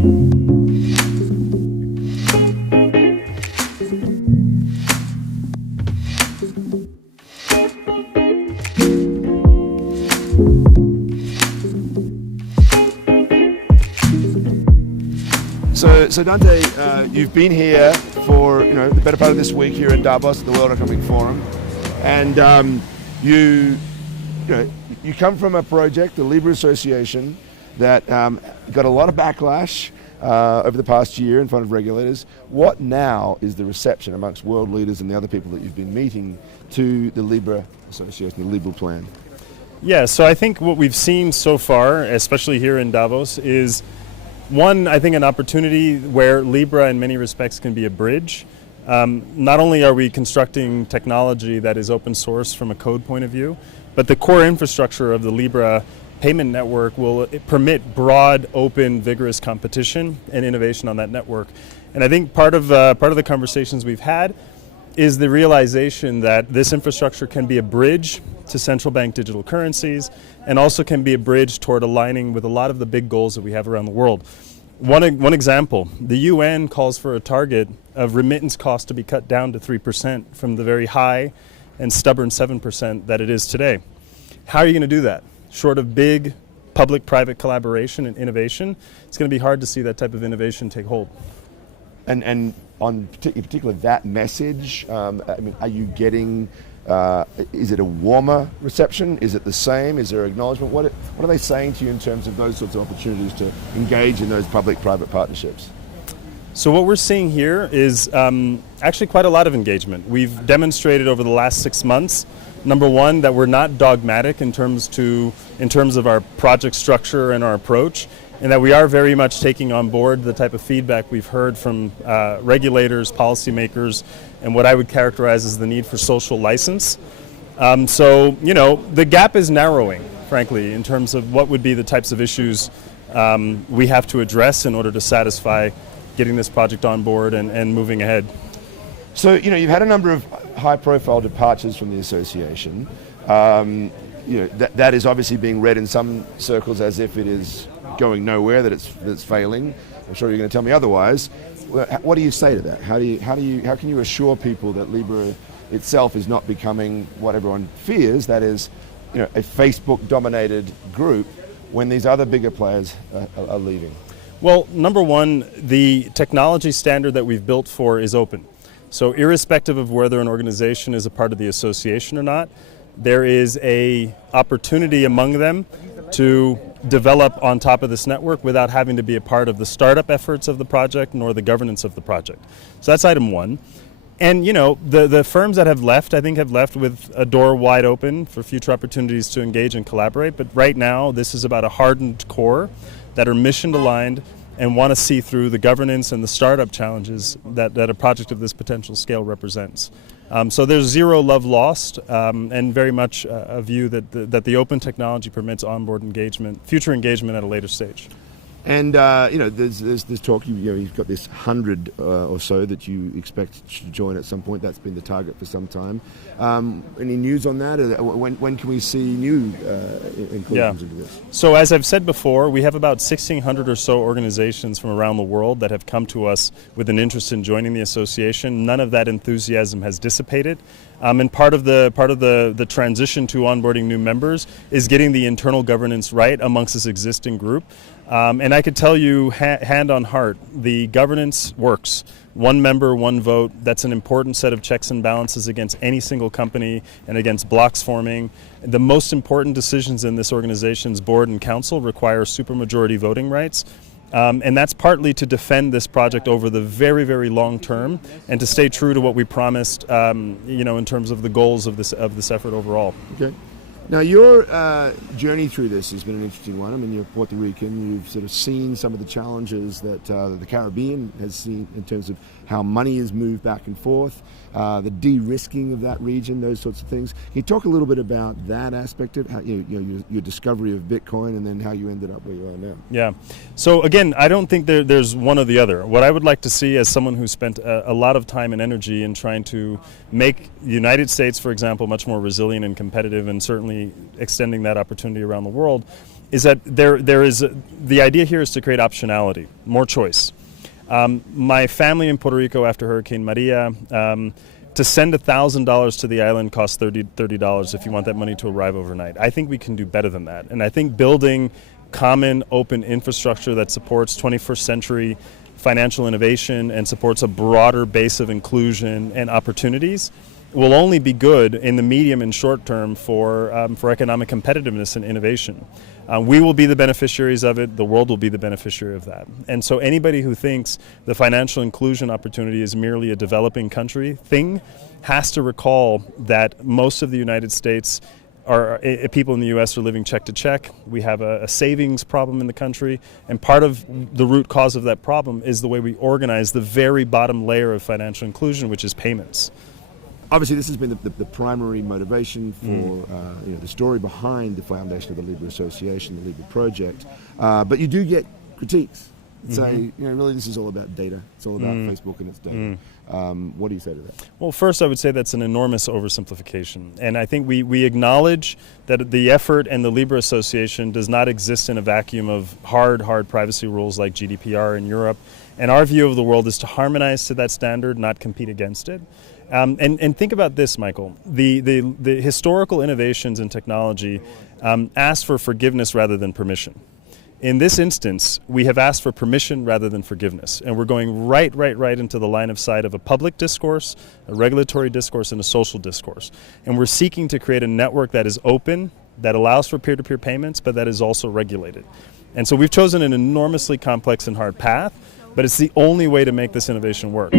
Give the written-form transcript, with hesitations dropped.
So Dante, you've been here for the better part of this week here in Davos at the World Economic Forum, and you come from a project, the Libra Association, that got a lot of backlash over the past year in front of regulators. What now is the reception amongst world leaders and the other people that you've been meeting to the Libra Association, the Libra plan? Yeah, so I think what we've seen so far, especially here in Davos, is one, I think an opportunity where Libra in many respects can be a bridge. Not only are we constructing technology that is open source from a code point of view, but the core infrastructure of the Libra payment network will permit broad, open, vigorous competition and innovation on that network. And I think part of the conversations we've had is the realization that this infrastructure can be a bridge to central bank digital currencies and also can be a bridge toward aligning with a lot of the big goals that we have around the world. One example, the UN calls for a target of remittance costs to be cut down to 3% from the very high and stubborn 7% that it is today. How are you going to do that? Short of big public-private collaboration and innovation, it's going to be hard to see that type of innovation take hold. And on in particular that message, are you getting, is it a warmer reception? Is it the same? Is there acknowledgement? What are they saying to you in terms of those sorts of opportunities to engage in those public-private partnerships? So what we're seeing here is actually quite a lot of engagement. We've demonstrated over the last 6 months, number one, that we're not dogmatic in terms of our project structure and our approach, and that we are very much taking on board the type of feedback we've heard from regulators, policymakers, and what I would characterize as the need for social license. So, the gap is narrowing, frankly, in terms of what would be the types of issues we have to address in order to satisfy getting this project on board and moving ahead. So, you've had a number of high-profile departures from the association. That is obviously being read in some circles as if it is going nowhere, that it's failing. I'm sure you're going to tell me otherwise. What do you say to that? How can you assure people that Libra itself is not becoming what everyone fears, that is, a Facebook-dominated group, when these other bigger players are leaving? Well, number one, the technology standard that we've built for is open. So irrespective of whether an organization is a part of the association or not, there is an opportunity among them to develop on top of this network without having to be a part of the startup efforts of the project nor the governance of the project. So that's item one. And the firms that have left, I think, have left with a door wide open for future opportunities to engage and collaborate. But right now, this is about a hardened core that are mission aligned and want to see through the governance and the startup challenges that a project of this potential scale represents. So there's zero love lost, and very much a view that the open technology permits onboard engagement, future engagement at a later stage. And there's this talk. You've got this 100 or so that you expect to join at some point. That's been the target for some time. Any news on that? When can we see new inclusions into this? So as I've said before, we have about 1,600 or so organizations from around the world that have come to us with an interest in joining the association. None of that enthusiasm has dissipated. And part of the transition to onboarding new members is getting the internal governance right amongst this existing group. And I could tell you, hand on heart, the governance works. One member, one vote. That's an important set of checks and balances against any single company and against blocks forming. The most important decisions in this organization's board and council require supermajority voting rights. And that's partly to defend this project over the very, very long term and to stay true to what we promised, in terms of the goals of this effort overall. Okay. Now, your journey through this has been an interesting one. I mean, you're Puerto Rican. You've sort of seen some of the challenges that the Caribbean has seen in terms of how money is moved back and forth, the de-risking of that region, those sorts of things. Can you talk a little bit about that aspect of how, your discovery of Bitcoin and then how you ended up where you are now? Yeah. So again, I don't think there's one or the other. What I would like to see as someone who spent a lot of time and energy in trying to make the United States, for example, much more resilient and competitive, and certainly extending that opportunity around the world, is that the idea here is to create optionality, more choice. My family in Puerto Rico after Hurricane Maria, to send $1,000 to the island costs $30 if you want that money to arrive overnight. I think we can do better than that. And I think building common open infrastructure that supports 21st century financial innovation and supports a broader base of inclusion and opportunities will only be good in the medium and short term for economic competitiveness and innovation. We will be the beneficiaries of it. The world will be the beneficiary of that. And so anybody who thinks the financial inclusion opportunity is merely a developing country thing has to recall that most of the United States people in the U.S. are living check to check. We have a savings problem in the country, and part of the root cause of that problem is the way we organize the very bottom layer of financial inclusion, which is payments. Obviously, this has been the primary motivation for the story behind the foundation of the Libra Association, the Libra Project. But you do get critiques that say, really, this is all about data. It's all about Facebook and its data. What do you say to that? Well, first, I would say that's an enormous oversimplification. And I think we acknowledge that the effort and the Libra Association does not exist in a vacuum of hard privacy rules like GDPR in Europe. And our view of the world is to harmonize to that standard, not compete against it. And think about this, Michael. The historical innovations in technology ask for forgiveness rather than permission. In this instance, we have asked for permission rather than forgiveness, and we're going right into the line of sight of a public discourse, a regulatory discourse, and a social discourse. And we're seeking to create a network that is open, that allows for peer-to-peer payments, but that is also regulated. And so we've chosen an enormously complex and hard path, but it's the only way to make this innovation work.